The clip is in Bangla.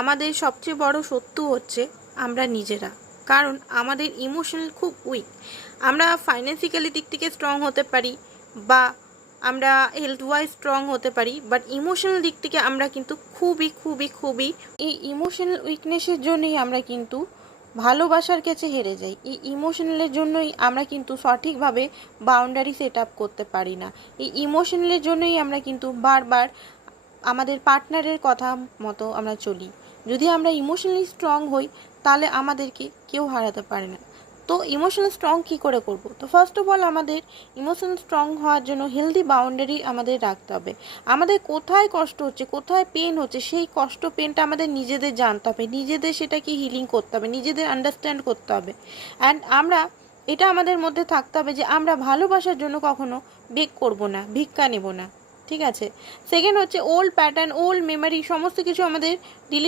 আমাদের সবচেয়ে বড় শত্রু হচ্ছে আমরা নিজেরা। কারণ আমাদের ইমোশনাল খুব উইক। আমরা ফাইন্যান্সিক্যালি দিক থেকে স্ট্রং হতে পারি বা আমরা হেলথ ওয়াইজ স্ট্রং হতে পারি, বাট ইমোশনাল দিক থেকে আমরা কিন্তু খুবই এই ইমোশনাল উইকনেসের জন্যই আমরা কিন্তু ভালোবাসার কাছে হেরে যাই। এই ইমোশনালের জন্যই আমরা কিন্তু সঠিকভাবে বাউন্ডারি সেট আপ করতে পারি না। এই ইমোশনালের জন্যই আমরা কিন্তু বারবার আমাদের পার্টনারের কথা মতো আমরা চলি। যদি আমরা ইমোশনালি স্ট্রং হই তাহলে আমাদেরকে কেউ হারাতে পারে না। তো ইমোশনাল স্ট্রং কী করে করব? তো ফার্স্ট অফ অল আমাদের ইমোশনাল স্ট্রং হওয়ার জন্য হেলদি বাউন্ডারি আমাদের রাখতে হবে। আমাদের কোথায় কষ্ট হচ্ছে, কোথায় পেন হচ্ছে, সেই কষ্ট পেনটা আমাদের নিজেদের জানতে হবে, নিজেদের সেটাকে হিলিং করতে হবে, নিজেদের আন্ডারস্ট্যান্ড করতে হবে। অ্যান্ড আমরা এটা আমাদের মধ্যে থাকতে হবে যে আমরা ভালোবাসার জন্য কখনো বেগ করব না, ভিক্ষা নেব না। ঠিক আছে? সেকেন্ড হচ্ছে ওল্ড প্যাটার্ন, ওল্ড মেমোরি সমস্ত কিছু আমাদের ডিলিট